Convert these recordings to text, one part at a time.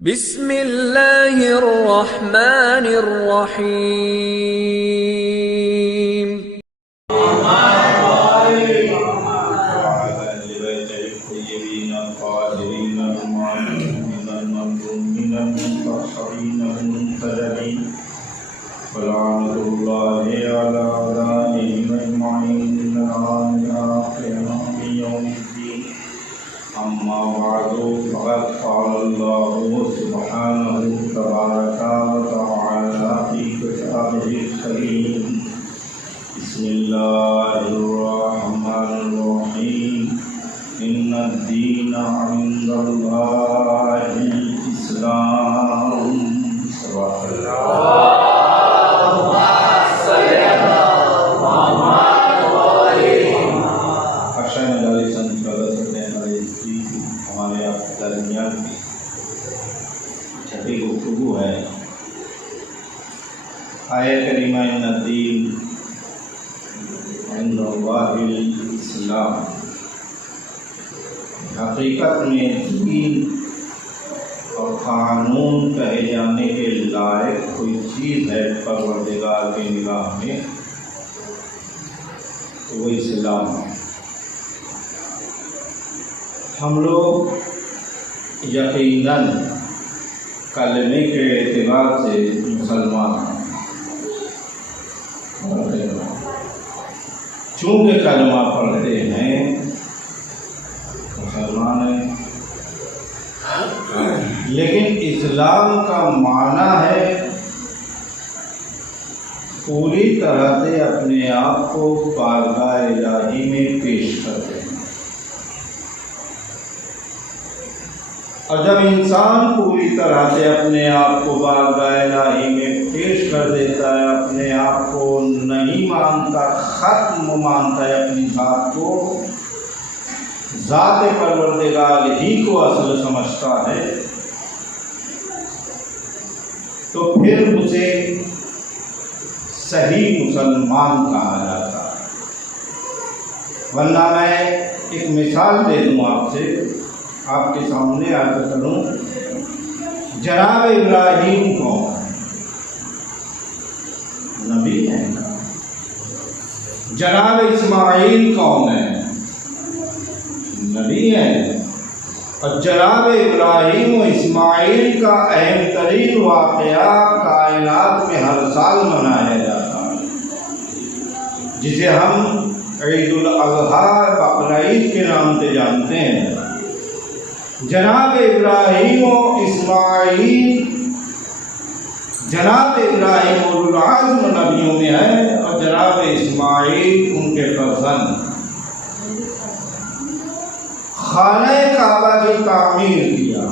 بسم اللہ الرحمن الرحیم أما بعد فقد قال الله سبحانه تبارك وتعالى في كتابه الكريم بسم الله الرحمن الرحيم إن الدين عند الله الإسلام صدق الله چھٹی گفتگو ہے آیت کریمہ ان الدین عند اللہ الاسلام. حقیقت میں دین اور قانون کہے جانے کے لائق کوئی چیز ہے پروردگار کی نگاہ میں تو وہ اسلام ہے. ہم لوگ یقیناً کلمے کے اعتبار سے مسلمان ہیں. چونکہ کلمہ پڑھتے ہیں مسلمان ہیں، لیکن اسلام کا معنی ہے پوری طرح سے اپنے آپ کو بارگاہ الہی میں پیش کرتے ہیں. اور جب انسان پوری طرح سے اپنے آپ کو بارگاہ الہی میں پیش کر دیتا ہے، اپنے آپ کو نہیں مانتا، ختم مانتا ہے اپنی ذات کو، ذات پروردگار ہی کو اصل سمجھتا ہے، تو پھر اسے صحیح مسلمان کہا جاتا ہے. ورنہ میں ایک مثال دے دوں آپ سے، آپ کے سامنے عرض کروں. جناب ابراہیم کون ہے؟ نبی ہیں. جناب اسماعیل کون ہے؟ نبی ہیں. اور جناب ابراہیم و اسماعیل کا اہم ترین واقعہ کائنات میں ہر سال منایا جاتا ہے، جسے ہم عید الاضحیٰ بقرعید کے نام سے جانتے ہیں. جناب ابراہیم و اسماعیل، جناب ابراہیم اولو العزم نبیوں میں ہیں اور جناب اسماعیل ان کے فرزند. خانہ کعبہ کی تعمیر کیا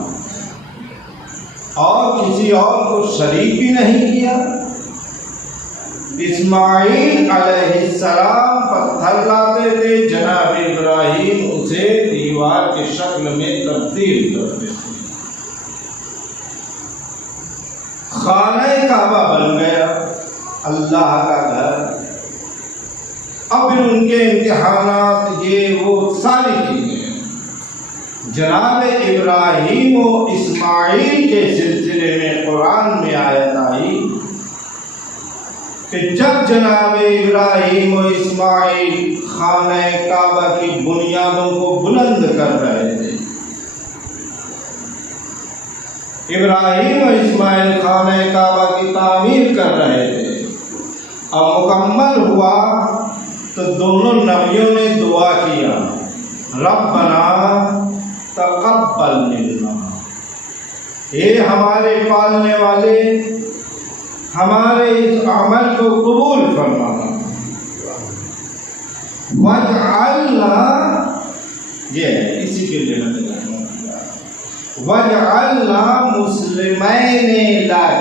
اور کسی اور کو شریک بھی نہیں کیا. اسماعیل علیہ السلام پتھر لاتے تھے، جناب ابراہیم اسے دیوار کی شکل میں تبدیل کرتے تھے. خانہ کعبہ بن گیا اللہ کا گھر. اب ان کے امتحانات یہ وہ ساری چیزیں جناب ابراہیم و اسماعیل کے سلسلے میں قرآن میں آیت آئی کہ جب جناب ابراہیم و اسماعیل خانہ کعبہ کی بنیادوں کو بلند کر رہے تھے، ابراہیم و اسماعیل خانہ کعبہ کی تعمیر کر رہے تھے اور مکمل ہوا تو دونوں نبیوں نے دعا کیا، ربنا تقبل منا، اے ہمارے پالنے والے ہمارے اس عمل کو قبول فرمانا. وَاجْعَلْنَا، یہ ہے اسی کے لیے میں نے کہا وَاجْعَلْنَا مُسْلِمَيْنِ لَكَ،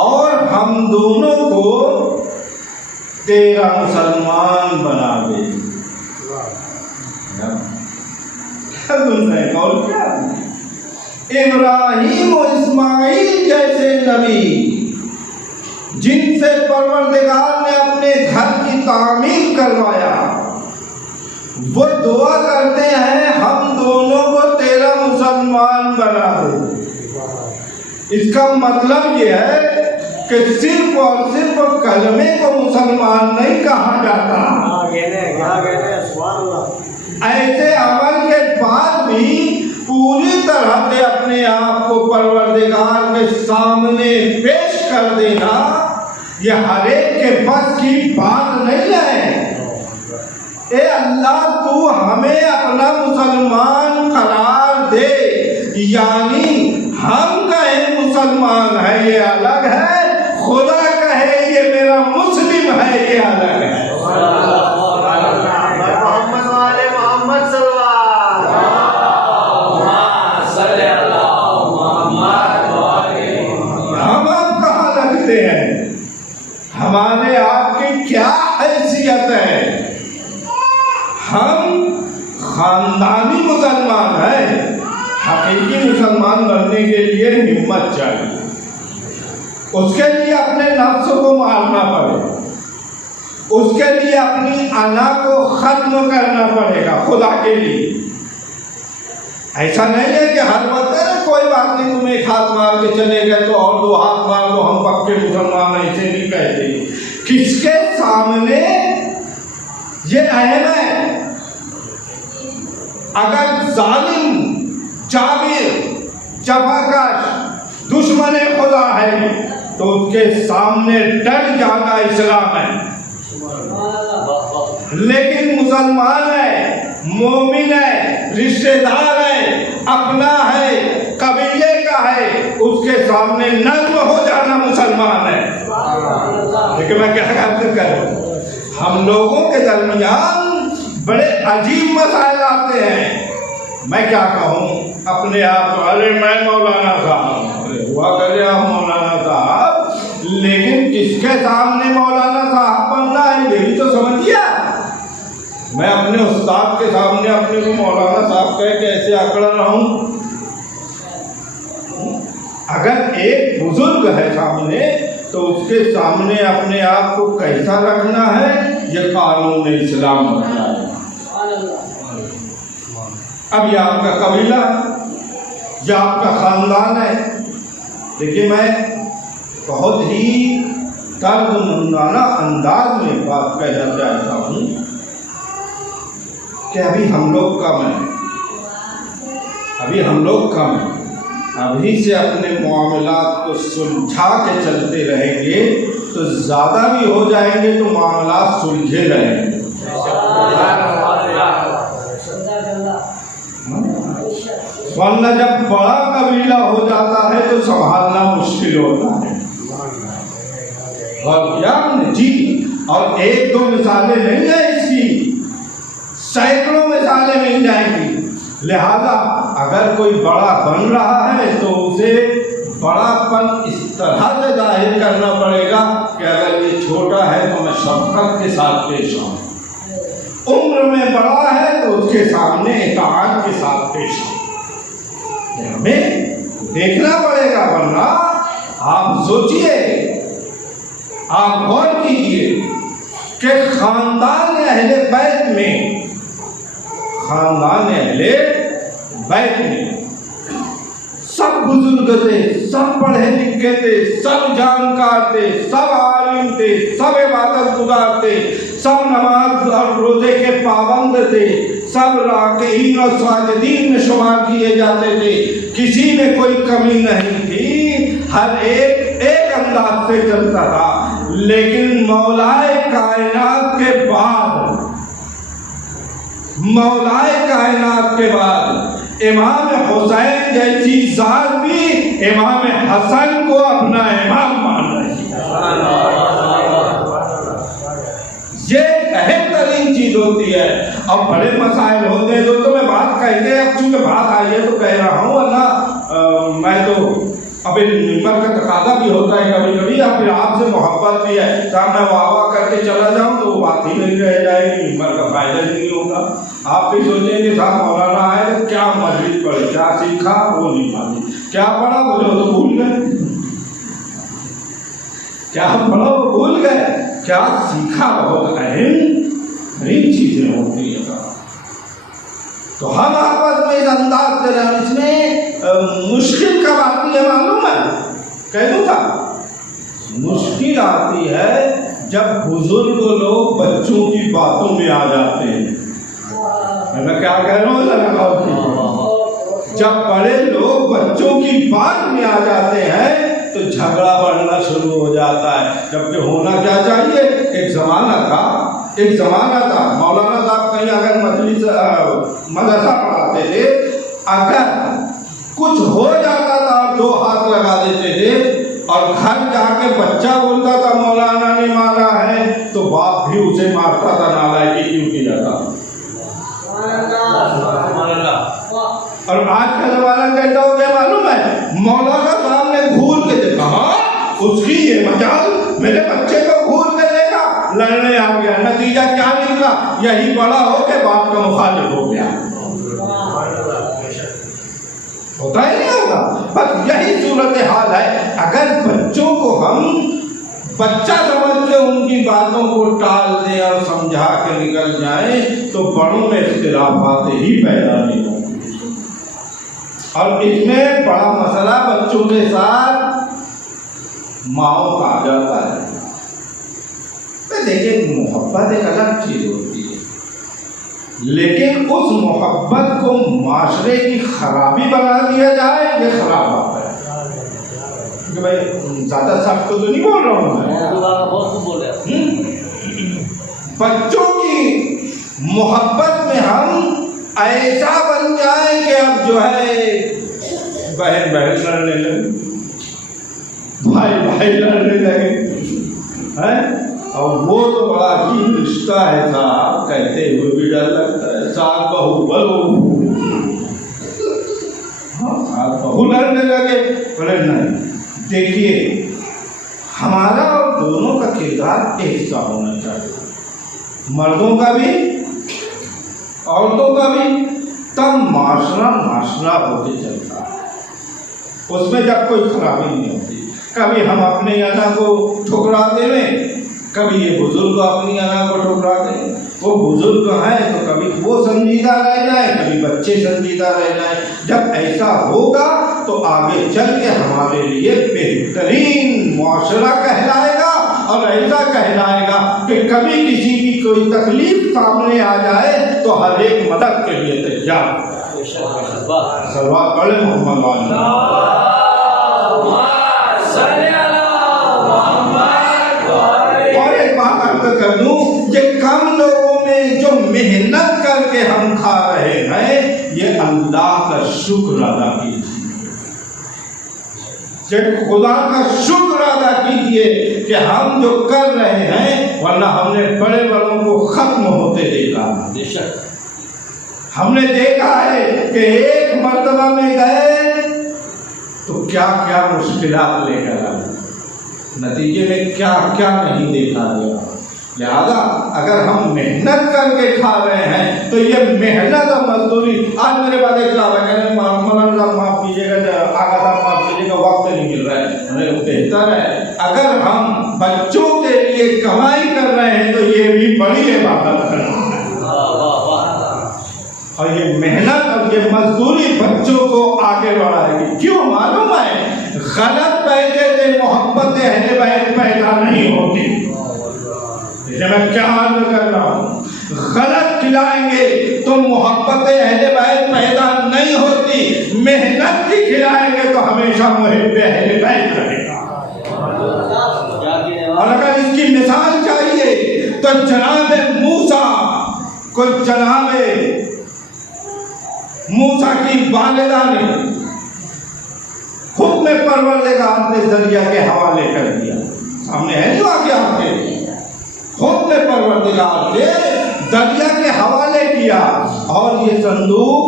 اور ہم دونوں کو تیرا مسلمان بنا دے. اور کیا ابراہیم و اسماعیل جیسے نبی جن سے پروردگار نے اپنے گھر کی تعمیر کروایا، وہ دعا کرتے ہیں ہم دونوں کو تیرا اس کا مطلب یہ ہے کہ صرف اور صرف کلمے کو مسلمان نہیں کہا جاتا، ایسے عمل کے بعد بھی پوری طرح سے اپنے آپ کو پروردگار کے سامنے پیش کر دینا یہ ہر ایک کے بس کی بات نہیں ہے۔ اے اللہ تو ہمیں اپنا مسلمان قرار دے، یعنی ہم کہیں مسلمان ہے یہ الگ ہے، خدا کہے یہ میرا مسلم ہے یہ الگ ہے۔ محمد والے محمد صلی ہم اب کہاں لگتے ہیں؟ ہمارے آپ کی کیا حیثیت ہے؟ ہم خاندانی مسلمان ہیں۔ حقیقی مسلمان بننے کے لیے ہمت چاہیے، اس کے لیے اپنے نفس کو مارنا پڑے، اس کے لیے اپنی انا کو ختم کرنا پڑے گا خدا کے لیے۔ ایسا نہیں ہے کہ ہر وقت کوئی بات نہیں، تم ایک ہاتھ مار کے چلے گئے تو اور دو ہاتھ مار دو، ہم پکے مسلمان ایسے نہیں کہتے۔ کس کے سامنے یہ اہم ہے؟ اگر ظالم، جابر، جفاکش، دشمن خدا ہے تو اس کے سامنے ڈٹ جانا اسلام ہے۔ لیکن مسلمان ہے، مومن ہے، رشتہ دار ہے، اپنا ہے، قبیلے کا ہے، اس کے سامنے نرم ہو جانا مسلمان ہے۔ لیکن میں کیا کروں، ہم لوگوں کے درمیان بڑے عجیب مسائل آتے ہیں۔ میں کیا کہوں اپنے آپ کو، ارے میں مولانا صاحب، ارے ہوا کرے آپ مولانا صاحب، لیکن کس کے سامنے مولانا صاحب بننا ہے یہ بھی تو سمجھیے۔ میں اپنے استاد کے سامنے اپنے کو مولانا صاحب کہہ کے ایسے اکڑ رہا ہوں؟ اگر ایک بزرگ ہے سامنے تو اس کے سامنے اپنے آپ کو کیسا رکھنا ہے یہ قانون اسلام بتاتا ہے۔ اب یہ آپ کا قبیلہ ہے، یہ آپ کا خاندان ہے۔ دیکھیے میں بہت ہی دردمندانہ انداز میں بات کہنا چاہتا ہوں کہ ابھی ہم لوگ کم ہیں، ابھی سے اپنے معاملات کو سلجھا کے چلتے رہیں گے تو زیادہ بھی ہو جائیں گے تو معاملات سلجھے رہیں گے۔ ورنہ جب بڑا قبیلہ ہو جاتا ہے تو سنبھالنا مشکل ہوتا ہے۔ اور کیا جی، اور ایک دو مثالیں نہیں ہیں اس کی، سینکڑوں مثالیں مل جائیں گی۔ لہذا اگر کوئی بڑا بن رہا ہے تو اسے بڑا پن اس طرح سے ظاہر کرنا پڑے گا کہ اگر یہ چھوٹا ہے تو میں شفقت کے ساتھ پیش آؤں، عمر میں بڑا ہے تو اس کے سامنے اطاعت کے ساتھ پیش آؤں۔ ہمیں دیکھنا پڑے گا، ورنہ آپ سوچئے، آپ غور کیجئے کہ خاندان اہل بیت میں سب بزرگ تھے، سب پڑھے لکھے تھے، سب جانکار تھے، سب عالم تھے، سب عبادت گزار تھے، سب نماز اور روزے کے پابند تھے، سب راکعین اور ساجدین میں شمار کیے جاتے تھے، کسی میں کوئی کمی نہیں تھی، ہر ایک انداز سے چلتا تھا۔ لیکن مولائے کائنات کے بعد امام حسین جیسی ذات بھی امام حسن کو اپنا امام مان رہی ہے۔ یہ اہم ترین چیز ہوتی ہے۔ اب بڑے مسائل ہوتے ہیں تو میں بات کہتے ہیں، اب چونکہ بات آئی ہے تو کہہ رہا ہوں، ورنہ میں تو اب ممبر کا تقاضا بھی ہوتا ہے کبھی کبھی، یا پھر آپ سے محبت بھی ہے، جب میں واہ واہ کر کے چلا جاؤں تو وہ بات ہی نہیں رہ جائے گی، ممبر کا فائدہ ہی نہیں ہوگا۔ آپ بھی سوچیں گے صاحب مولانا آئے تو کیا مسجد پڑھے، کیا سیکھا وہ نہیں مانی، کیا پڑھا بولے وہ تو بھول گئے، کیا پڑھا وہ بھول گئے، کیا سیکھا بہت اہم چیزیں ہوتی ہیں۔ تو ہم آپس میں اس انداز سے اس میں مشکل کب آتی ہے معلوم ہے؟ کہہ دوں تھا مشکل آتی ہے جب بزرگ لوگ بچوں کی باتوں میں آ جاتے ہیں. میں کیا کہہ رہا ہوں جب بڑے لوگ بچوں کی بات میں آ جاتے ہیں تو جھگڑا بڑھنا شروع ہو جاتا ہے. جبکہ ہونا کیا چاہیے, ایک زمانہ تھا مولانا صاحب کہیں اگر مدرسہ پڑھاتے تھے, اگر کچھ ہو جاتا تھا اور 2 ہاتھ لگا دیتے تھے اور گھر جا کے بچہ بولتا تھا مولانا نے مارا ہے تو باپ بھی اسے مارتا تھا, نالائکی کیوں کی جاتا. اور آج کا زمانہ کہتا ہو کیا معلوم ہے, مولانا صاحب نے گھور کے دیکھا, اس کی یہ مجال میرے بچے کو گھور کے دیکھا, لڑنے آ گیا, نتیجہ کیا نکلا, یہی بڑا ہو کے باپ کا مخالف ہو گیا. ہوتا ہی نہیں ہوگا, بس یہی صورتحال ہے. اگر بچوں کو ہم بچہ سمجھ کے ان کی باتوں کو ٹال دیں اور سمجھا کے نکل جائیں تو بڑوں میں اختلافات ہی پیدا نہیں ہوں. اور اس میں بڑا مسئلہ بچوں کے ساتھ ماؤں کا آ جاتا ہے. دیکھیں محبت ایک الگ چیز ہوتی ہے, لیکن اس محبت کو معاشرے کی خرابی بنا دیا جائے یہ خراب بات ہے. کہ بھائی زیادہ سخت تو نہیں بول رہا ہوں میں, بچوں کی محبت میں ہم ایسا بن جائیں کہ اب جو ہے بہن لڑنے لگے, بھائی لڑنے لگے, اور وہ تو بڑا عجیب رشتہ ہے صاحب, کہتے ہوئے بھی ڈر لگتا ہے. ساس بہو لڑنے لگے, بولے نہیں. دیکھیے ہمارا اور دونوں کا کردار ایک سا ہونا چاہیے, مردوں کا بھی عورتوں کا بھی, تب معاشرہ ہوتے چلتا ہے. اس میں جب کوئی خرابی نہیں ہوتی. کبھی ہم اپنے انا کو ٹھکرا دیں, کبھی یہ بزرگ اپنی انا کو ٹھکرا دیں. وہ بزرگ ہیں تو کبھی وہ سنجیدہ رہ جائیں, کبھی بچے سنجیدہ رہ جائیں. جب ایسا ہوگا تو آگے چل کے ہمارے لیے بہترین معاشرہ کہلائے گا, اور ایسا کہلائے گا کہ کبھی کسی کی کوئی تکلیف سامنے آ جائے تو ہر ایک مدد کے لیے تیار. صلوات پڑھیں محمد والا. اور ایک بات عرض کر دوں, یہ کم لوگوں میں جو محنت کر کے ہم کھا رہے ہیں, یہ اللہ کا شکر ادا کیجیے, خدا کا شکر ادا کیجیے کہ ہم جو کر رہے ہیں, ورنہ ہم نے بڑے بڑوں کو ختم ہوتے دیکھا. ہم نے دیکھا ہے کہ ایک مرتبہ میں گئے تو کیا کیا مشکلات لے کر آئے, نتیجے میں کیا کیا نہیں دیکھا گیا. لہذا اگر ہم محنت کر کے کھا رہے ہیں تو یہ محنت اور مزدوری. آج میرے پاس ایک صاحب ہے, کہنے مولانا صاحب معاف کیجیے گا, آغا صاحب معاف کیجیے گا, وقت نہیں مل رہا ہے. بہتر ہے اگر ہم بچوں کے لیے کمائی کر رہے ہیں تو یہ بھی بڑی عبادت ہے, اور یہ محنت اور یہ مزدوری بچوں کو آگے بڑھائے گی. کیوں معلوم ہے, غلط پیسے سے محبت اہل بیت پیدا نہیں ہوتی. میں کیا عرض کر رہا ہوں, غلط کھلائیں گے تو محبت اہل بیت پیدا نہیں ہوتی. محنت کی کھلائیں گے تو ہمیشہ محب اہل بیت رہے گا. اور اگر اس کی مثال چاہیے تو جناب موسیٰ کو جناب موسیٰ کی والدہ نے حکم پروردگار نے دریا کے حوالے کر دیا. سامنے ہے نہیں واقعہ آپ کے, حکم پروردگار نے دریا کے حوالے کیا, اور یہ صندوق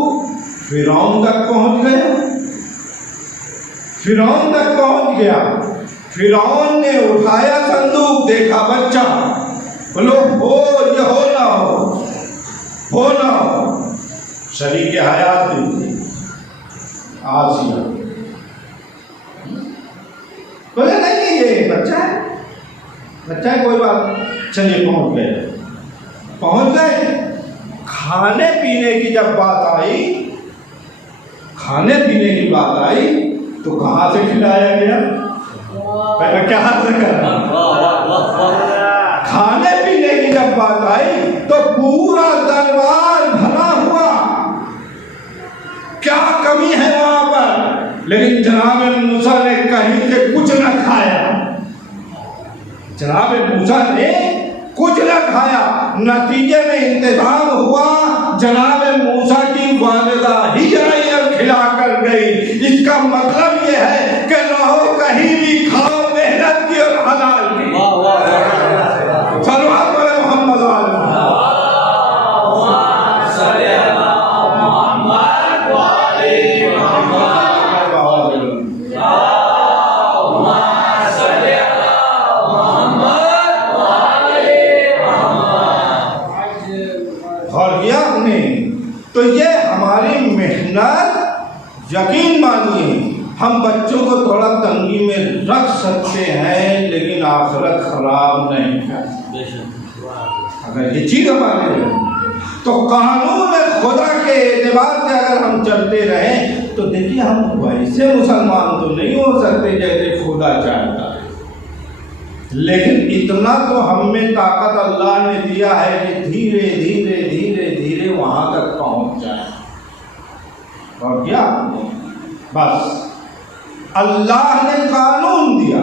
فرعون تک پہنچ گیا. فرعون نے اٹھایا صندوق, دیکھا بچہ, بولو ہو یہ ہو نہ ہو. شریک حیات بھی آسیہ, بولے نہیں یہ بچہ ہے کوئی بات نہیں. چلیے پہنچ گئے. کھانے پینے کی جب بات آئی, تو کہاں سے کھلایا گیا؟ پہلے کیا حد کر کھانے پینے کی جب بات آئی تو پورا دربار بھرا ہوا، کیا کمی ہے وہاں پر، لیکن جناب موسیٰ نے کہیں سے کچھ نہ کھایا، جناب موسیٰ نے کچھ نہ کھایا۔ نتیجے میں انتظام ہوا، جناب موسیٰ کی والدہ ہی آئی اور کھلا کر گئی۔ اس کا مطلب یہ ہے کہ رہو کہیں بھی کھاؤ محنت کی اور حلال کی۔ صلوات علی محمد تو یہ ہماری محنت، یقین مانیے ہم بچوں کو تھوڑا تنگی میں رکھ سکتے ہیں لیکن آخرت خراب نہیں کر سکتے۔ اگر یہ چیز ہمارے تو قانون خدا کے اعتبار سے اگر ہم چلتے رہیں تو دیکھیے ہم ویسے مسلمان تو نہیں ہو سکتے جیسے خدا چاہتا ہے، لیکن اتنا تو ہم میں طاقت اللہ نے دیا ہے کہ دھیرے دھیرے دھیرے دھیرے وہاں تک پہنچ جائے۔ اور کیا بس اللہ نے قانون دیا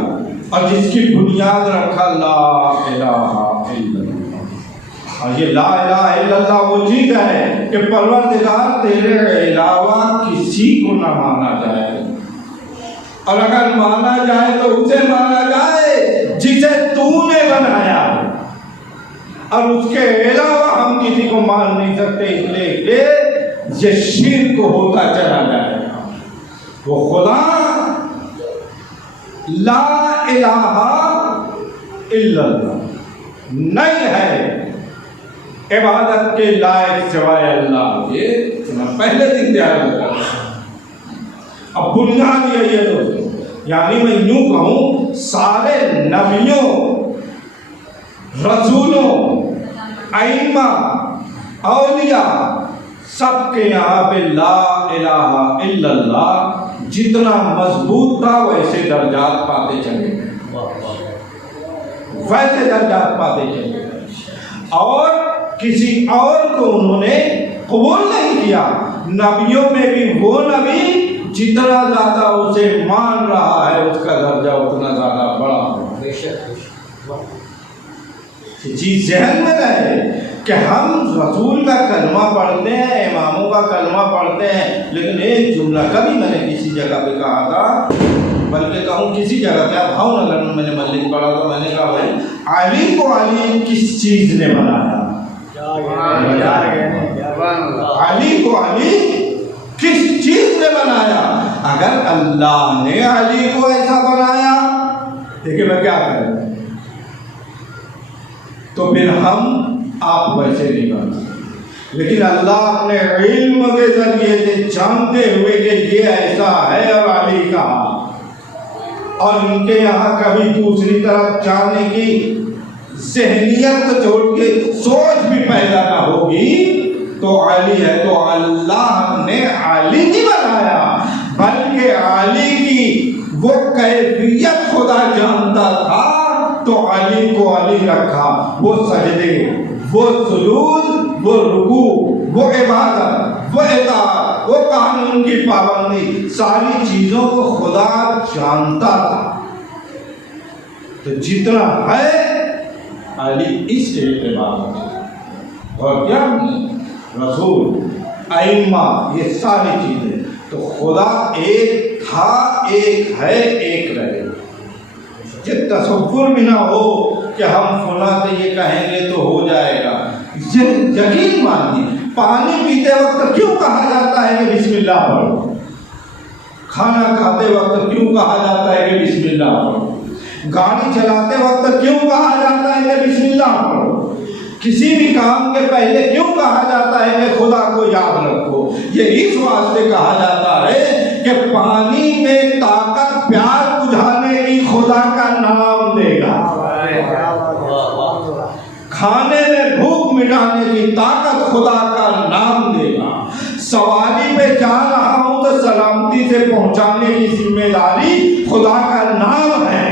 اور جس کی بنیاد رکھا لا الہ الا اللہ۔ اور یہ لا الہ الا اللہ وہ چیز ہے کہ پروردگار تیرے علاوہ کسی کو نہ مانا جائے، اور اگر مانا جائے تو اسے مانا جائے جسے تو نے بنایا، اور اس کے علاوہ ہم کسی کو مان نہیں سکتے، اس لیے کہ یہ شرک ہوتا چلا جائے گا۔ وہ خدا لا الہ الا اللہ نہیں ہے عبادت کے لائق سوائے اللہ۔ یہ میں پہلے دن تیار کرتا اب بنیاد یہ دوستو، یعنی میں یوں کہوں سارے نبیوں، رسولوں، ائمہ، اولیاء سب کے یہاں پہ لا الہ الا اللہ جتنا مضبوط تھا ویسے درجات پاتے چلے گئے، ویسے درجات پاتے چلے گئے، اور کسی اور کو انہوں نے قبول نہیں کیا۔ نبیوں میں بھی وہ نبی جتنا زیادہ اسے مان رہا ہے اس کا درجہ اتنا زیادہ بڑا ہوگا۔ چیز ذہن میں رہے کہ ہم رسول کا کلمہ پڑھتے ہیں، اماموں کا کلمہ پڑھتے ہیں، لیکن ایک جملہ کبھی میں نے کسی جگہ پہ کہا تھا، بلکہ کہوں کسی جگہ کیا بھاؤ نگر میں نے ملک پڑھا تو میں نے کہا بھائی علی کو علی کس چیز نے بنایا؟ علی کو علی کس چیز نے بنایا؟ اگر اللہ نے علی کو ایسا بنایا دیکھیں میں کیا کروں، تو پھر ہم آپ ویسے نہیں بن سکتے، لیکن اللہ اپنے علم کے ذریعے سے جانتے ہوئے کہ یہ ایسا ہے اور علی کا، اور ان کے یہاں کبھی دوسری طرف جانے کی ذہنیت چھوڑ کے سوچ بھی پیدا نہ ہوگی تو علی ہے، تو اللہ نے علی نہیں بنایا بلکہ علی کی وہ کیفیت خدا جانتا تھا تو علی کو علی رکھا۔ وہ سجدے، وہ سجود، وہ رکوع، وہ عبادت، وہ اطاعت، وہ قانون کی پابندی، ساری چیزوں کو خدا جانتا تھا۔ تو جتنا ہے علی اس اعتبار سے، اور کیا رسول، ائمہ، یہ ساری چیزیں، تو خدا ایک تھا، ایک ہے، ایک رہے۔ یہ تصور بھی نہ ہو کہ ہم فلاں سے یہ کہیں گے تو ہو جائے گا۔ یہ یقین مانیے، پانی پیتے وقت کیوں کہا جاتا ہے کہ بسم اللہ پڑھو؟ کھانا کھاتے وقت کیوں کہا جاتا ہے کہ بسم اللہ پڑھو؟ گاڑی چلاتے وقت کیوں کہا جاتا ہے کہ بسم اللہ پڑھو؟ کسی بھی کام کے پہلے کیوں کہا جاتا ہے کہ خدا کو یاد رکھو؟ یہ اس واسطے کہا جاتا ہے کہ پانی میں طاقت پیار بجھانے کی خدا کا نام دے گا، کھانے میں بھوک مٹانے کی طاقت خدا کا نام دے گا، سواری پہ جا رہا ہوں تو سلامتی سے پہنچانے کی ذمہ داری خدا کا نام ہے۔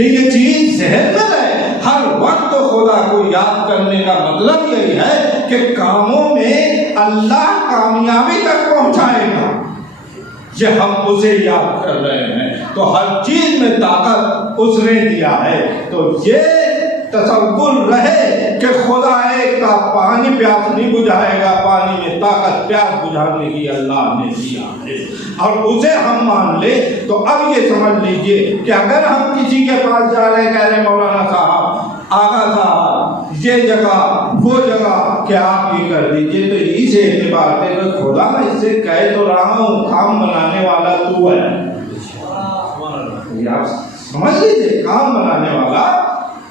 کہ یہ چیز ذہن میں رہے ہر وقت خدا کو یاد کرنے کا مطلب یہی ہے کہ کاموں میں اللہ کامیابی تک پہنچائے گا، یہ ہم اسے یاد کر رہے ہیں تو ہر چیز میں طاقت اس نے دیا ہے۔ تو یہ تصور رہے کہ خدا ایک کا پانی پیاس نہیں بجھائے گا، پانی میں طاقت پیاس بجھانے کی اللہ نے دیا ہے، اور اسے ہم مان لے تو اب یہ سمجھ لیجئے کہ اگر ہم کسی کے پاس جا رہے ہیں، کہہ رہے مولانا صاحب، آغا صاحب، یہ جگہ وہ جگہ کیا آپ یہ کر دیجئے، تو اس اعتبار سے کہ خدا میں اس سے کہہ تو رہا ہوں کام بنانے والا تو ہے، آپ سمجھ لیجئے کام بنانے والا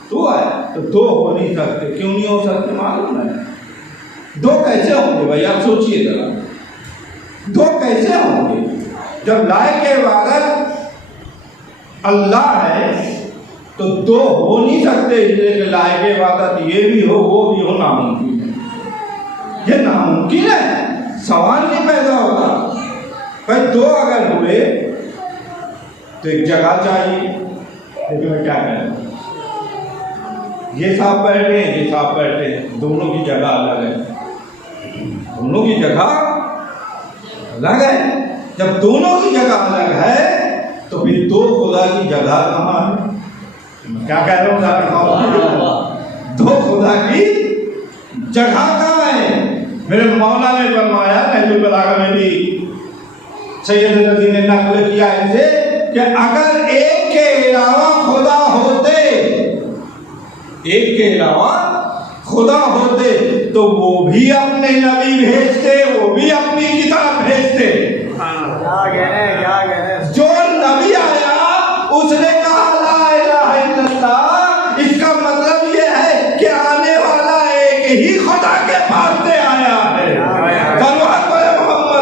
تو ہے، تو دو ہو نہیں سکتے۔ کیوں نہیں ہو سکتے معلوم ہے؟ دو کیسے ہوں گے بھائی، آپ سوچئے ذرا، دو کیسے ہوں گے جب لائق عبادت اللہ ہے تو دو ہو نہیں سکتے، اس لیے کہ لائق عبادت یہ بھی ہو وہ بھی ہو، ناممکن ہے، یہ ناممکن ہے، سوال نہیں پیدا ہوتا۔ بھائی دو اگر ہوئے تو ایک جگہ چاہیے، لیکن میں کیا کروں، یہ صاحب بیٹھے ہیں یہ صاحب بیٹھے ہیں، دونوں کی جگہ الگ ہے، دونوں کی جگہ الگ ہے۔ جب دونوں کی جگہ الگ ہے تو پھر دو خدا کی جگہ کہاں ہے؟ میں کیا کہہ رہا ہوں، دو خدا کی جگہ کہاں ہے؟ میرے مولا نے فرمایا نہج البلاغہ میں بھی سید نبی نے نقل کیا ان سے کہ اگر ایک کے علاوہ خدا ہوتے، ایک کے علاوہ خدا ہوتے تو وہ بھی اپنے نبی بھیجتے، وہ بھی اپنی کتاب بھیجتے۔ جو نبی آیا اس نے کہا لا الہ الا اللہ، اس کا مطلب یہ ہے کہ آنے والا ایک ہی خدا کے پاس سے آیا ہے۔ صلوات پڑھے محمد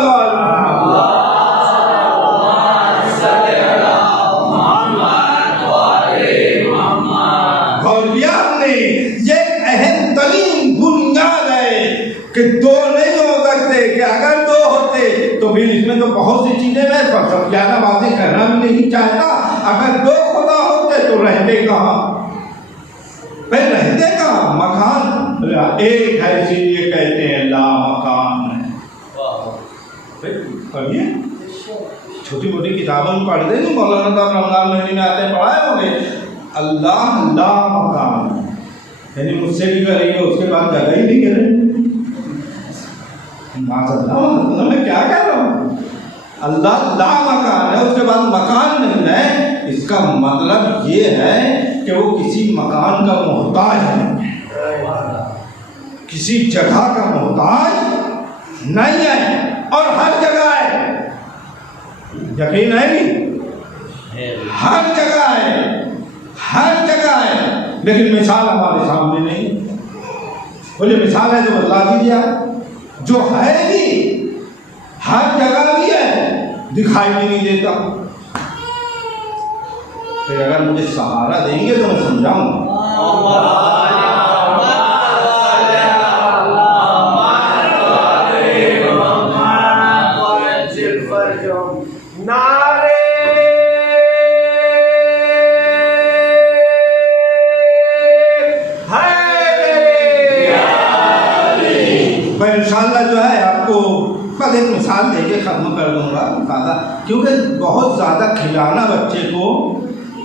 کہ دو نہیں ہو سکتے، کہ اگر دو ہوتے تو پھر اس میں تو بہت سی چیزیں میں سب زیادہ باتیں کرنا بھی نہیں چاہتا۔ اگر دو خدا ہوتے تو رہتے کہاں؟ پھر رہتے کہاں؟ مکان ایک ہے اسی لیے کہتے ہیں لا مکان ہے۔ پڑھیے چھوٹی موٹی کتابوں میں پڑھ دیں، مولانا صاحب رمضان مہینے میں آتے پڑھائے ہوں گے، اللہ لا مکان ہے، یعنی مجھ سے بھی کریں گے اس کے بعد جگہ ہی نہیں کریں گے۔ میں کیا کہہ رہا ہوں، اللہ لا مکان ہے، اس کے بعد مکان نہیں ہے، اس کا مطلب یہ ہے کہ وہ کسی مکان کا محتاج ہے، کسی جگہ کا محتاج نہیں ہے، اور ہر جگہ ہے، یقین ہے نہیں، ہر جگہ ہے، ہر جگہ ہے، لیکن مثال ہمارے سامنے نہیں۔ بولے مثال ہے تو بتلا دیجیے آپ، جو ہے بھی ہر جگہ بھی ہے، دکھائی بھی نہیں دیتا۔ پھر اگر مجھے سہارا دیں گے تو میں سمجھاؤں گا۔ انشاءاللہ جو ہے آپ کو بس ایک مثال دے کے ختم کر دوں گا زیادہ، کیونکہ بہت زیادہ کھلانا بچے کو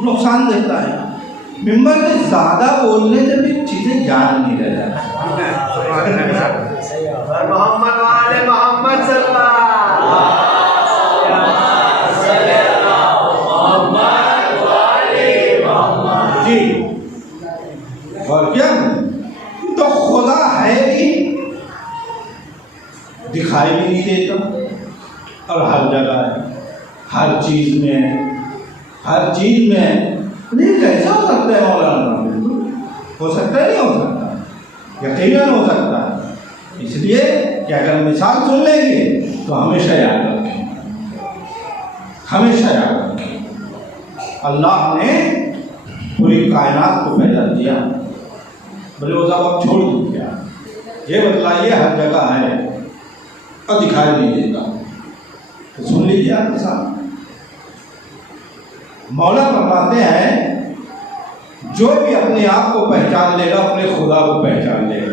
نقصان دیتا ہے۔ ممبر سے زیادہ بولنے سے بھی چیزیں یاد نہیں رہ جاتی۔ محمد والے محمد صلی اللہ جی، اور کیا تو خدا ہے بھی، دکھائی بھی نہیں دیتا، اور ہر جگہ ہے، ہر چیز میں ہے، ہر چیز میں ہے۔ نہیں کیسا ہو سکتا ہے مولانا؟ ہو سکتا ہے نہیں ہو سکتا، یقیناً ہو سکتا ہے۔ اس لیے کہ اگر مثال سن لیں گے تو ہمیشہ یاد رکھیں، ہمیشہ یاد رکھیں، اللہ نے پوری کائنات کو پیدا کیا، بولے وہ سب اب چھوڑ دیا، یہ بتلائیے ہر جگہ ہے اور دکھائی نہیں دیتا، تو سن لیجیے آپ کے ساتھ۔ مولا فرماتے ہیں جو بھی اپنے آپ کو پہچان لے گا اپنے خدا کو پہچان لے گا.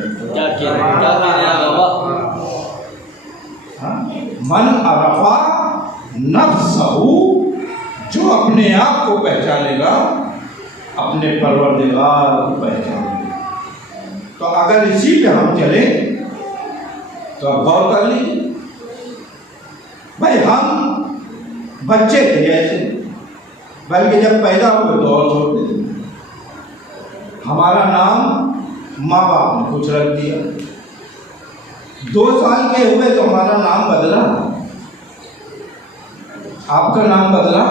من عرفا نفسہ، جو اپنے آپ کو پہچانے گا اپنے پروردگار کو پہچانے گا. تو اگر اسی پہ ہم چلیں تو اب غور کر لیجیے. بھائی ہم بچے تھے ایسے، بلکہ جب پیدا ہوئے تو اور چھوٹے تھے. ہمارا نام ماں باپ نے کچھ رکھ دیا. 2 سال کے ہوئے تو ہمارا نام بدلا. آپ کا نام بدلا.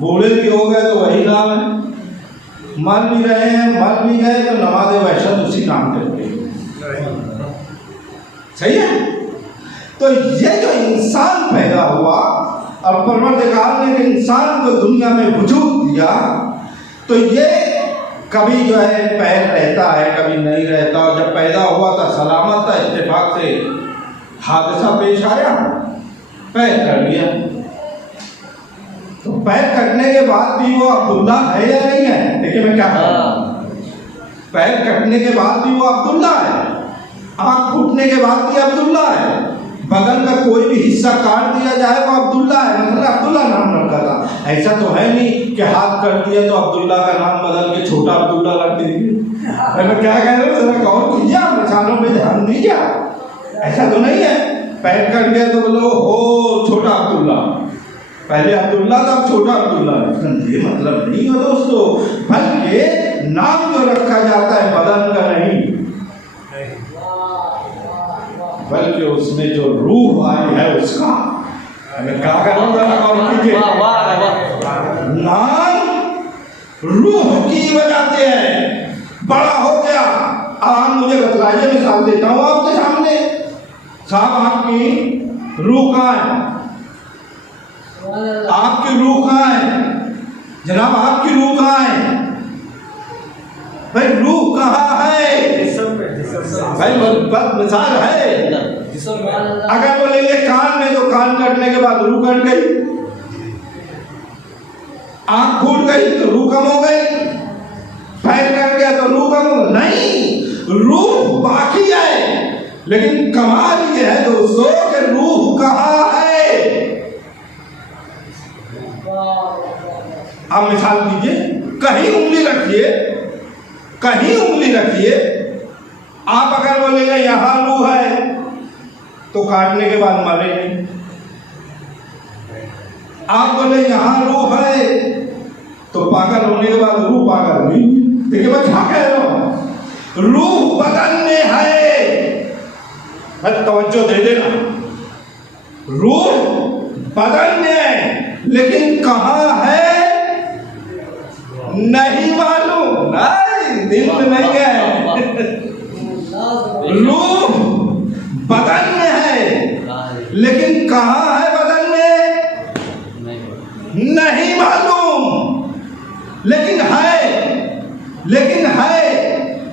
بوڑھے بھی ہو گئے تو وہی نام ہے. مر بھی رہے ہیں، مر بھی گئے تو نماز وحشت اسی نام کرتے ہیں. صحیح ہے. تو یہ جو انسان پیدا ہوا اور پروردگار نے انسان کو دنیا میں وجود دیا، تو یہ کبھی جو ہے پیر رہتا ہے کبھی نہیں رہتا. اور جب پیدا ہوا تو سلامت تھا، اتفاق سے حادثہ پیش آیا، پیر کٹ گیا. تو پیر کٹنے کے بعد بھی وہ عبداللہ ہے یا نہیں ہے؟ دیکھیں میں کیا کہہ رہا ہوں. پیر کٹنے کے بعد بھی وہ عبداللہ ہے. آنکھ پھوٹنے کے بعد بھی عبداللہ ہے. بدن کا کوئی بھی حصہ کاٹ دیا جائے وہ عبداللہ ہے. مطلب عبداللہ نام رکھا تھا. ایسا تو ہے نہیں کہ ہاتھ کر دیا تو عبداللہ کا نام بدل کے چھوٹا عبداللہ رکھ دیجیے. میں کیا کہہ رہا ہوں، ذرا غور کیجیے، آپ نشانوں پہ دھیان دیجیے. ایسا تو نہیں ہے پیر کٹ گیا تو بولو ہو چھوٹا عبداللہ. پہلے عبداللہ تھا اب چھوٹا عبداللہ. یہ مطلب نہیں ہے دوستو، بلکہ نام جو رکھا جاتا ہے بدن کا نہیں، بلکہ اس میں جو روح آئی ہے اس کا. میں کیا کہہ رہا ہوں ذرا غور کیجیے. نام روح کی وجہ سے ہے. بڑا ہو گیا. آپ مجھے بتلائیے، مثال دیتا ہوں آپ کے سامنے. صاحب آپ کی روح کہاں ہے؟ آپ کی روح کہاں ہے جناب؟ آپ کی روح کہاں ہے بھائی؟ روح کہاں ہے بھائی؟ بد مثال ہے. اگر بولیں گے کان میں تو کان کٹنے کے بعد روح کٹ گئی. آنکھ پھوٹ گئی تو روح کم ہو گئی. پیر کٹ گیا تو روح کم ہو گئی. نہیں، روح باقی ہے. لیکن کمال یہ ہے دوستو کہ روح کہاں ہے. آپ مثال دیجئے، کہیں انگلی رکھیے، کہیں انگلی رکھیے. آپ اگر بولیں گے یہاں روح ہے تو کاٹنے کے بعد مرے نہیں. آپ بولے یہاں روح ہے تو پاگل ہونے کے بعد روح پاگل نہیں. دیکھیں میں کیا کہہ رہا ہوں، روح بدن میں ہے. توجہ دے دینا، روح بدن میں ہے لیکن کہاں ہے نہیں معلوم. نہیں، دل میں نہیں ہے. روح بدن میں ہے لیکن کہاں ہے بدن میں نہیں معلوم. لیکن ہے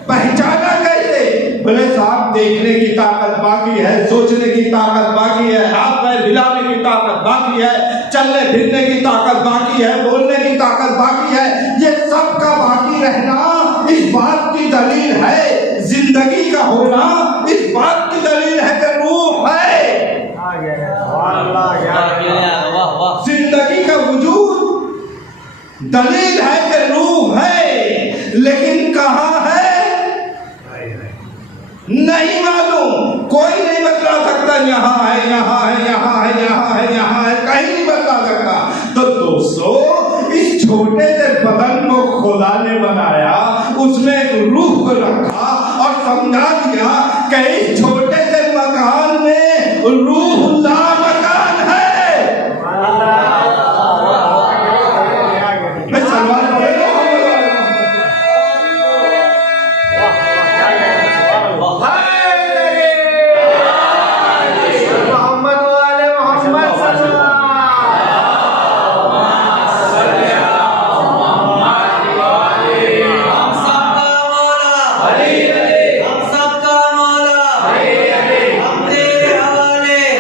پہچانا کیسے؟ بولے صاحب دیکھنے کی طاقت باقی ہے، سوچنے کی طاقت باقی ہے، ہاتھ پیر ہلانے کی طاقت باقی ہے، چلنے پھرنے کی طاقت باقی ہے، بولنے کی طاقت باقی ہے. یہ سب کا باقی رہنا اس بات کی دلیل ہے، زندگی کا ہونا اس بات کی دلیل ہے کہ روح ہے. زندگی کا وجود دلیل ہے کہ روح ہے. لیکن کہاں ہے نہیں معلوم. کوئی نہیں بتلا سکتا یہاں ہے، یہاں ہے، یہاں ہے، یہاں ہے، یہاں ہے، کہیں نہیں بتلا سکتا. تو دوستو اس چھوٹے سے بدن کو خدا نے بنایا، اس میں ایک روح کو رکھا اور سمجھا دیا کہ اس چھوٹے سے مکان میں روح لا مکان ہے. میں سلوات پڑھ رہا ہوں.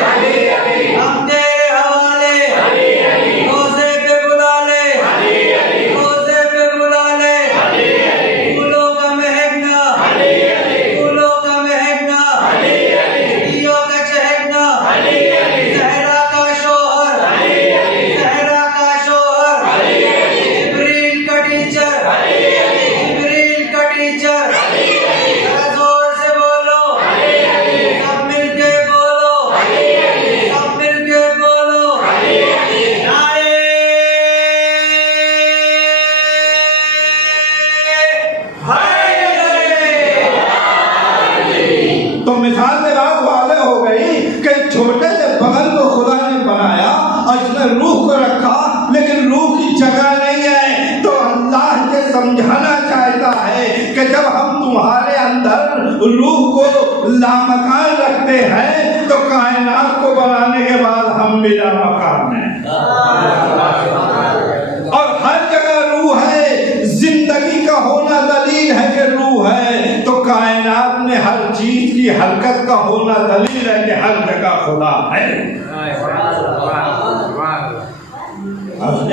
علی جگہ نہیں ہے. تو اللہ یہ سمجھانا چاہتا ہے کہ جب ہم تمہارے اندر روح کو لامکان رکھتے ہیں تو کائنات کو بنانے کے بعد ہم بھی لامکان ہیں. اور ہر جگہ روح ہے. زندگی کا ہونا دلیل ہے کہ روح ہے. تو کائنات میں ہر چیز کی حرکت کا ہونا دلیل ہے کہ ہر جگہ خدا ہے.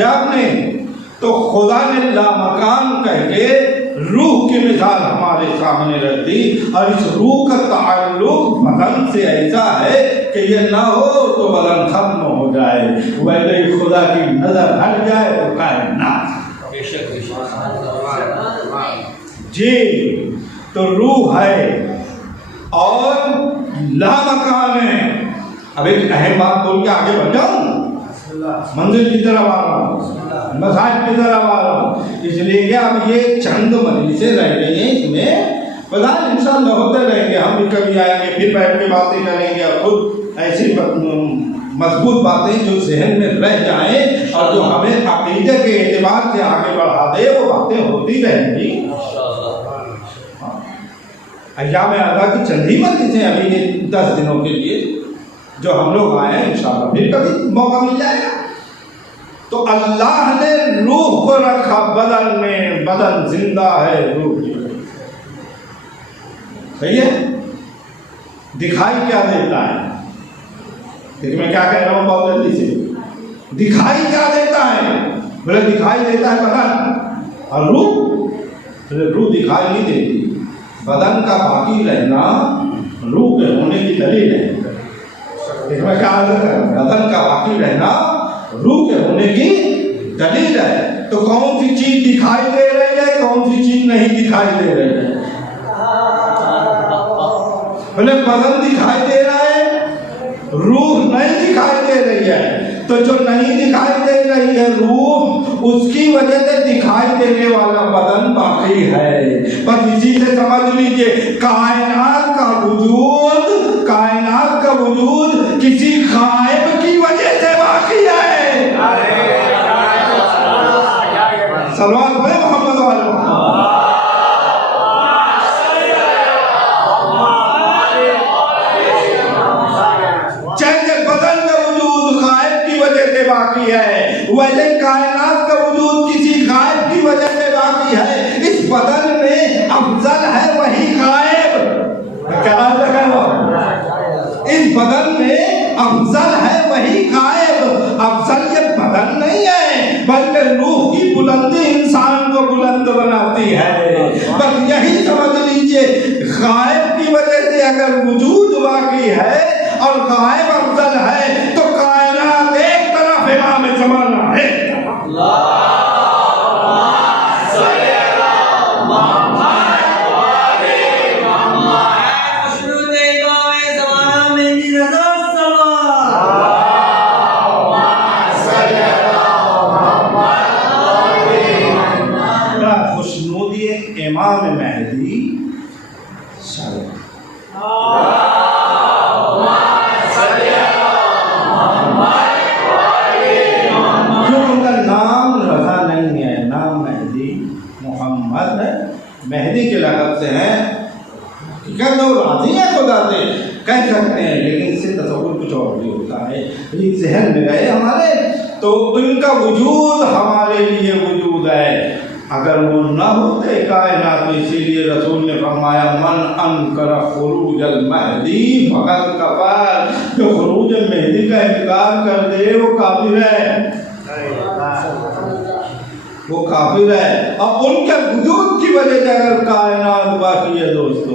آپ نے تو خدا نے لامکان کہہ کے روح کی مثال ہمارے سامنے رکھ دی. اور اس روح کا تعلق بدن سے ایسا ہے کہ یہ نہ ہو تو بدن ختم ہو جائے. ویسے ہی خدا کی نظر ہٹ جائے تو کائنات. جی تو روح ہے اور لامکان ہے. اب ایک اہم بات بول کے آگے بڑھ جاؤں. منزل کی طرف آ رہا ہوں, مساج کی طرف آ رہا ہوں. اس لیے کہ اب یہ چند مجلسیں رہ گئی ہیں, اس میں پتا انشاءاللہ ہوتے رہیں گے. ہم بھی کبھی آئیں گے, پھر بیٹھ کے باتیں کریں گے. اور خود ایسی مضبوط باتیں جو ذہن میں رہ جائیں اور جو ہمیں عقیدے کے اعتبار سے آگے بڑھا دے, وہ باتیں ہوتی رہیں گی. ایام اعلیٰ کی چند ہی مجلسیں ابھی یہ 10 دنوں کے لیے جو ہم لوگ آئے ہیں, انشاءاللہ پھر کبھی موقع مل جائے گا. تو اللہ نے روح کو رکھا بدن میں. بدن زندہ ہے, روح صحیح ہے. دکھائی کیا دیتا ہے؟ دیکھ میں کیا کہہ رہا ہوں بہت جلدی سے. دکھائی کیا دیتا ہے؟ بولے دکھائی دیتا ہے بدن. اور روح دکھائی نہیں دیتی. بدن کا باقی رہنا روح کے ہونے کی دلیل ہے. میں کیا بدن کا باقی رہنا روح کے ہونے کی دلیل ہے. تو کون سی چیز دکھائی دے رہی ہے, کون سی چیز نہیں دکھائی دے رہی ہے؟ بولے بدن دکھائی دے رہا ہے, روح نہیں دکھائی دے رہی ہے. تو جو نہیں دکھائی دے رہی ہے روح, اس کی وجہ سے دکھائی دینے والا بدن باقی ہے. بس اسی سے سمجھ لیجئے کائنات کا وجود کسی غائب کی وجہ سے باقی ہے. صلوات پڑھیں محمد والے. جیسے بدن کا وجود غائب کی وجہ سے باقی ہے, ویسے کائنات کا وجود کسی غائب کی وجہ سے باقی ہے. اس بدن میں افضل ہے وہی غائب. کیا اس بدن میں افضل ہے وہی غائب. افضل یہ بدن نہیں ہے بلکہ روح کی بلندی انسان کو بلند بناتی ہے. بس یہی سمجھ لیجئے غائب کی وجہ سے اگر وجود باقی ہے اور غائب افضل ہے تو کائنات ایک طرف امام زمانہ ہے. امام مہدی ان کا نام رضا نہیں ہے, نام مہدی محمد ہے. مہدی کے لقب سے ہیں. کیا لوگ راضی ہیں خدا سے کہہ سکتے ہیں, لیکن اس سے تصور کچھ اور بھی ہوتا ہے. یہ ذہن میں گئے ہمارے, تو ان کا وجود ہمارے لیے وجود ہے. اگر وہ نہ ہوتے کائنات میں, اسی لیے رسول نے فرمایا من انکر خروج المہدی فقد کفر. جو خروج مہدی کا انکار کر دے وہ کافر ہے, وہ کافر ہے. اور ان کے وجود کی وجہ سے اگر کائنات باقی ہے دوستو,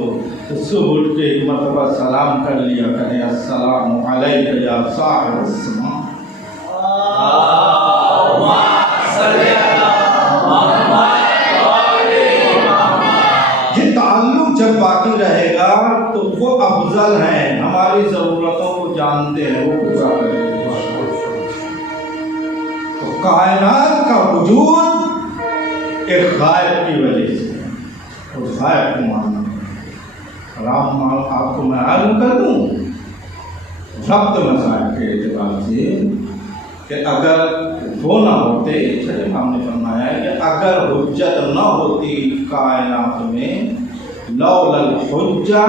تو صبح اٹھ کے ایک مرتبہ سلام کر لیا کریں, السلام علیک یا صاحب السماء. یہ تعلق جب باقی رہے گا تو وہ افضل ہیں, ہماری ضرورتوں کو جانتے ہیں, وہ پورا کریں گے. تو کائنات کا وجود ایک غائب کی وجہ سے, اس غائب کو ماننا. آپ کو میں عالم کر دوں ربط مسائل کے اعتبار سے کہ اگر وہ نہ ہوتے، ہم نے فرمایا ہے کہ اگر حجت نہ ہوتی کائنات میں، لولا الحجہ،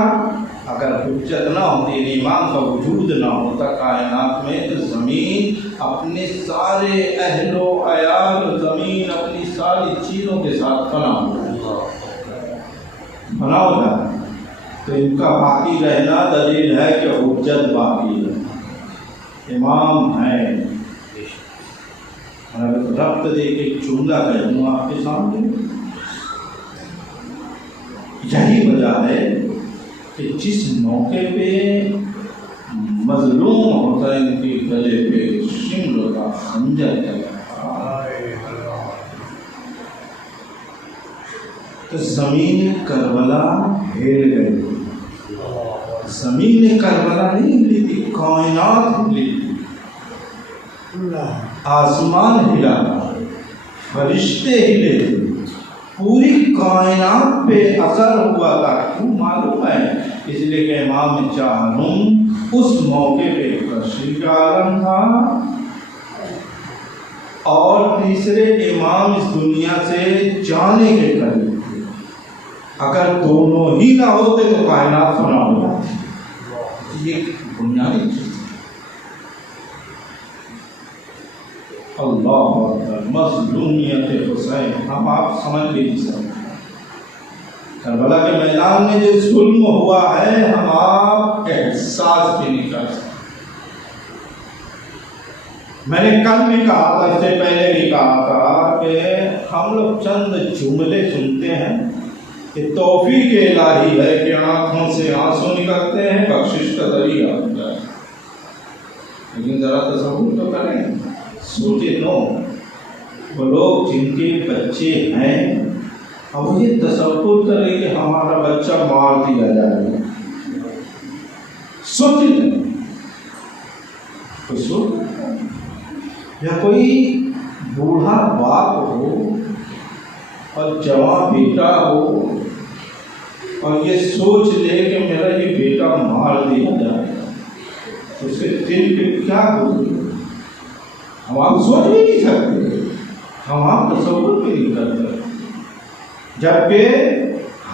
اگر حجت نہ ہوتی، یعنی امام کا وجود نہ ہوتا کائنات میں، تو زمین اپنے سارے اہل و عیال، زمین اپنی ساری چیزوں کے ساتھ فنا ہو جاتا۔ تو ان کا باقی رہنا دلیل ہے کہ حجت باقی ہے، امام ہے۔ ربط دے کے جملہ کہہ دوں آپ کے سامنے، یہی وجہ ہے کہ جس موقع پہ مظلوم حسین کے گلے پہ شمر کا خنجر چلا تو زمین کربلا ہل گئی۔ زمین کربلا نہیں ہلی تھی، کائنات ہلی تھی، آسمان ہلا تھا، فرشتے ہلے تھے، پوری کائنات پہ اثر ہوا تھا۔ کیوں معلوم ہے؟ اس لیے کہ امام چہارم اس موقع پہ تشریف عالم تھا، اور تیسرے امام اس دنیا سے جانے کے قریب تھے۔ اگر دونوں ہی نہ ہوتے تو کائنات فنا ہو جاتی۔ یہ بنیادی چیز ہے۔ اللہ اکبر، مظلومیت حسین، ہم آپ سمجھ بھی نہیں سکتے۔ کربلا کے میدان میں جو ظلم ہوا ہے، ہم آپ احساس بھی نہیں کر سکتے۔ میں نے کل بھی کہا تھا، اس سے پہلے بھی کہا تھا کہ ہم لوگ چند جملے سنتے ہیں کہ توفیق الہی ہے کہ آنکھوں سے آنسو نکلتے ہیں، بخشش کا ذریعہ ہوتا ہے، لیکن ذرا تصور تو کریں، سوچے نو وہ لوگ جن کے بچے ہیں، اب وہ یہ تصور کریں کہ ہمارا بچہ مار دیا جائے گا، سوچے نہیں کوئی سوچ، یا کوئی بوڑھا باپ ہو اور جوان بیٹا ہو اور یہ سوچ لے کہ میرا یہ بیٹا مار دیا جائے گا، تو اس کے دل پہ کیا گزرے؟ ہم آپ سوچ بھی نہیں سکتے، ہم آپ تصور بھی نہیں کرتے۔ جبکہ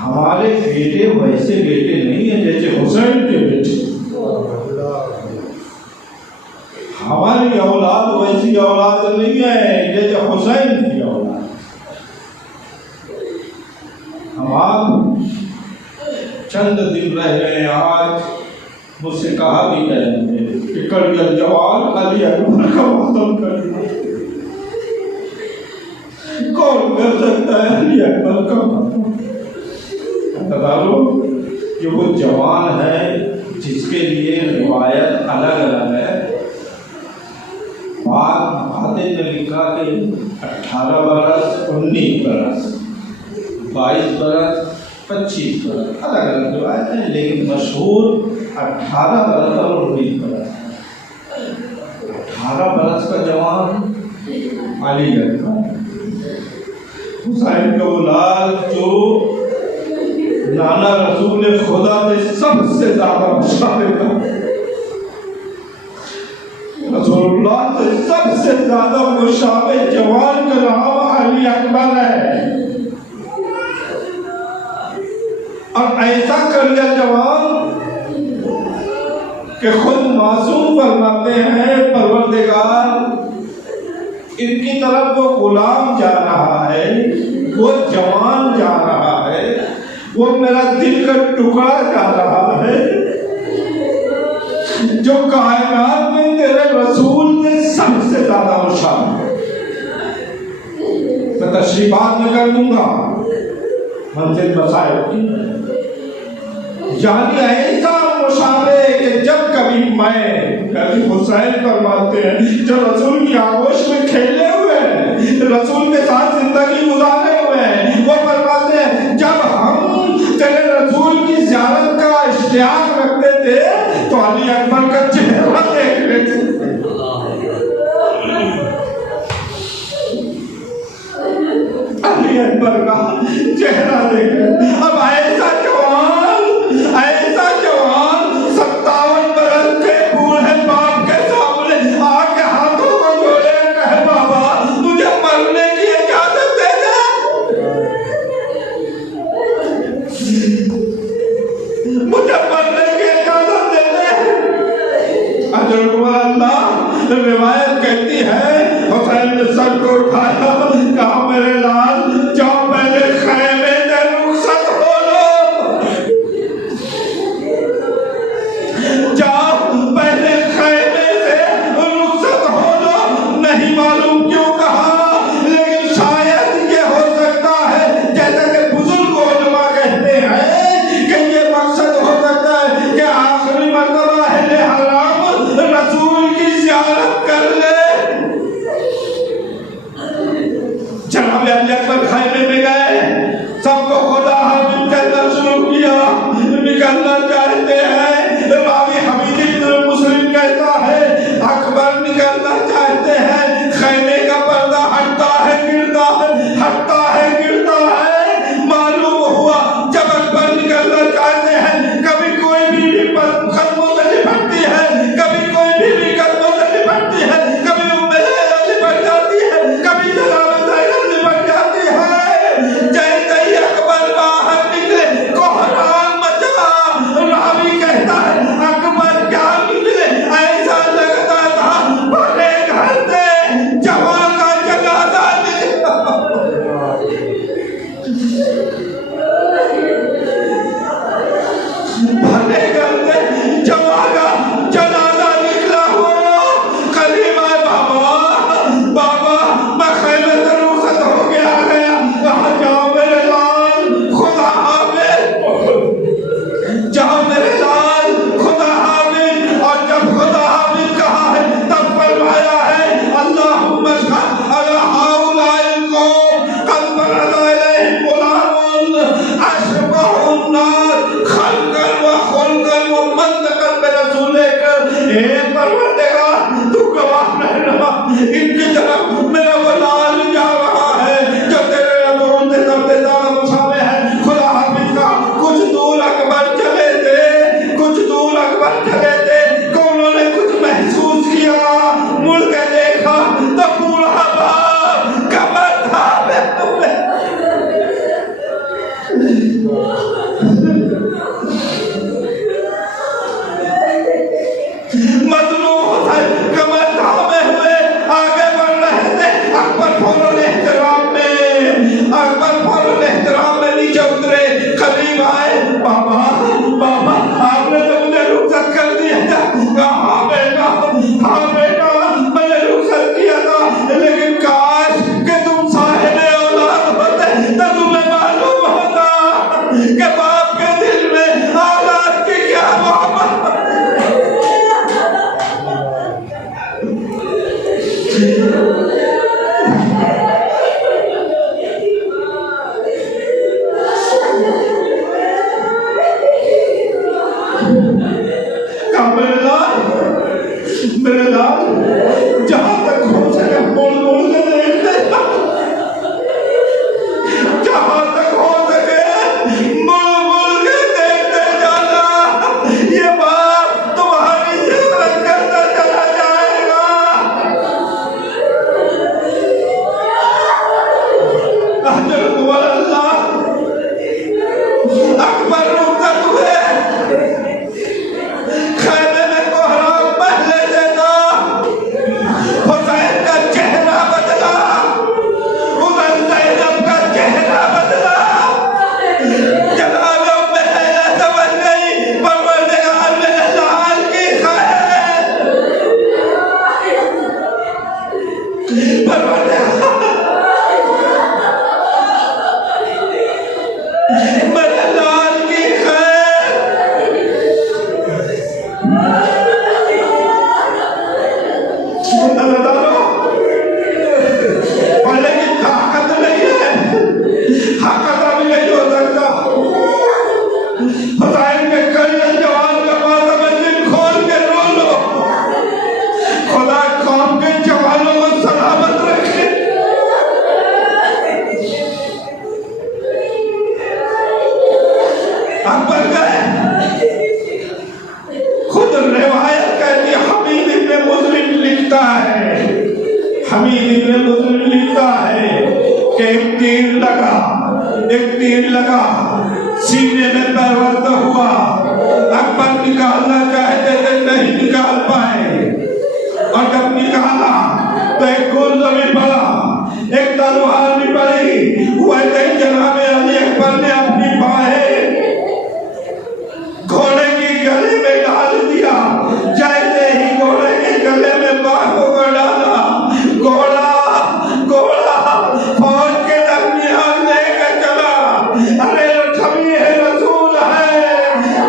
ہمارے بیٹے ویسے بیٹے نہیں ہیں جیسے حسین کے بیٹے، ہماری اولاد ویسی اولاد نہیں ہے جیسے حسین کی اولاد۔ ہم آپ چند دن رہ گئے، آج مجھ سے کہا بھی کریں گے کہ کڑیل جوان علی اکبر کا ماتم کر دیا، کون کر سکتا ہے علی اکبر کا ماتم؟ بتا لو کہ وہ جوان ہے جس کے لیے روایت الگ الگ ہے۔ باتیں نے لکھا کہ 18 برس، 19 برس، 22 برس، 25 برس، الگ الگ روایت ہیں، لیکن مشہور 18 برس اور 19 برس۔ 18 برس کا جوان علی اکبر، حسین کا وہ لال جو نانا رسول خدا سے سب سے زیادہ مشابہ تھا، رسول اللہ سے سب سے زیادہ مشابہ جوان کا نام علی اکبر ہے، اور ایسا کر لیا جوان کہ خود معصوم فرماتے ہیں پروردگار ان کی طرف وہ غلام جا رہا ہے، وہ جوان جا رہا ہے، وہ میرا دل کا ٹکڑا جا رہا ہے، جو کائنات میں تیرے رسول سے سب سے زیادہ مشابہ ہے۔ میں تشریفات میں کر دوں گا منزل مسائل کی، یعنی ایسا مشابہ کہ جب کبھی میں حسین فرماتے ہیں جو رسول کی آغوش میں کھیلے ہوئے ہیں، رسول کے ساتھ زندگی گزارے ہوئے ہیں، وہ فرماتے ہیں جب ہم تیرے رسول کی زیارت کا اشتیاق رکھتے تھے تو علی اکبر کا چہرہ دیکھ لیتے تھے، علی اکبر کا چہرہ دیکھ لیتے۔ اب ایسا جوان 57 برس کے بوڑھے باپ کے سامنے آ کے ہاتھوں کو جوڑ کہتی ہے حسین نے سر کو اٹھایا کہا میرے لال جاؤ پہلے خیمے سے رخصت ہو لو جاؤ پہلے خیمے سے رخصت ہو لو نہیں معلوم کیوں کہا لیکن شاید یہ ہو سکتا ہے جیسا کہ بزرگ علماء کہتے ہیں کہ یہ مقصد ہو سکتا ہے کہ آخری مرتبہ اہل حرام رسول کی زیارت کر لے جناب علی اکبر خیمے میں گئے سب کو خدا حافظ کہنا شروع کیا نکلنا چاہتے ہیں راوی حمید بن مسلم کہتا ہے اکبر نکلنا چاہتے ہیں خیمے کا پردہ ہٹتا ہے گرتا ہے ہٹتا ہے گرتا ہے معلوم ہوا جب اکبر نکلنا چاہتے ہیں کبھی کوئی بھی قدموں سے لپٹتی ہے کبھی کوئی بھی قدموں سے لپٹتی ہے کبھی لپٹ جاتی ہے کبھی جناب زینب لپٹ جاتی ہے جیسے ہی اکبر باہر نکلے کوہرام مچا راوی کہتا ہے اکبر کیا نکلے ایسا لگتا تھا بھلے گھر سے جوان کا جنازہ نکلا بھلے گھر سے جوان کا جنازہ نکلا ہو قریب آئے بابا میں خیمے سے رخصت ہو کے آ گیا کہا جاؤ میرے لال خدا حافظ جاؤ میرے لال خدا حافظ اور جب خدا حافظ کہا ہے تب فرمایا ہے اللہم اشہد علی ہؤلاء القوم قد برز الیہم غلام اشبہ الناس خلقا وخلقا ومنطقا برسولک اے پروردگار تو گواہ رہنا ان کی طرف میرا وہ لال جا رہا ہے جو تیرے رسول سے سب سے زیادہ مشابہ ہے خدا حافظ کا کچھ دور اکبر چلے تھے کچھ دور اکبر چلے تھے کہ انہوں نے کچھ محسوس کیا مڑ کے دیکھا تو بوڑھا باپ کمر تھا مظلوم حسین کمر تھامے ہوئے آگے بڑھ رہے تھے اکبر فوراً احترام میں نیچے اترے قریب آئے بابا آپ نے تو مجھے رخصت کر دیا تھا کہا ہاں بیٹا میں نے رخصت کیا تھا لیکن کاش کہ تم صاحب اولاد ہوتے تو تمہیں معلوم ہوتا کہ باپ کے دل میں اولاد کی کیا محبت میرے لال جہاں تک ہو سکے بول کے دیکھتے جہاں تک ہو سکے بول کے دیکھتے جانا یہ باپ تمہاری زیارت کرتا چلا جائے گا حضرت اللہ اکبر رخصت ہوئے خیمے میں کوہرام پہلے سے تھا حسین کا چہرہ بدلا ادھر زینب کا چہرہ بدلا جناب ام حیرہ سمجھ گئی پروردگار میرے لال کی خیر پروردگار میرے لال کی خیر اللہ تعالیٰ بھلے کی طاقت نہیں ہے حق ادا بھی نہیں ہو سکتا حسین کے کڑے جوان کا ماتم میں دل کھول کے رو لو خدا قوم کے جوانوں کو سلامت رکھے اکبر گئے خود روایت کہتی ہے حمید ابن مسلم لکھتا ہے کہ ایک تیر لگا سینے میں پیوستہ ہوا اکبر نکالنا چاہتے تھے نہیں نکال پائے اور جب نکالا ایک تلوار بھی پڑی، ویسے ہی جناب علی اکبر نے اپنی باہیں گھوڑے کی گلے میں ڈال دیا، جیسے ہی گھوڑے کے گلے میں باہوں کو ڈالا، گھوڑا فوج کے درمیان لے کے چلا۔ ارے شبیہ رسول ہے،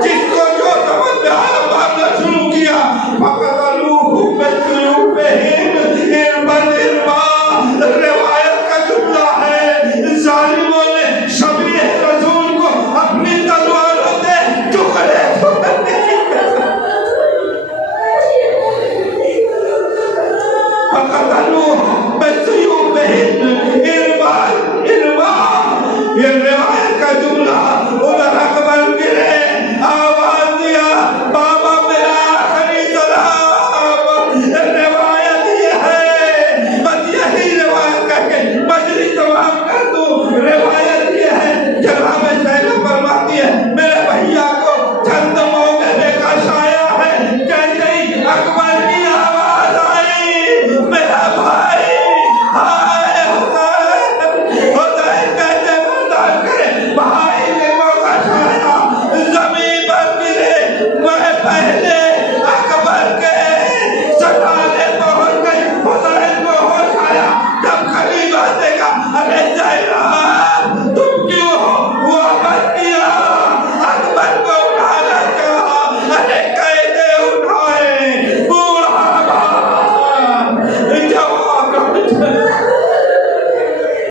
جس کو جو سمجھدار مارنا شروع کیا، فقتلوہ بسیوفہم ارباً ارباً، روایت کا جملہ ہے، ظالموں نے شبیہ رسول کو اپنی تلواروں سے ٹکڑے فقتلوہ بسیوفہم ارباً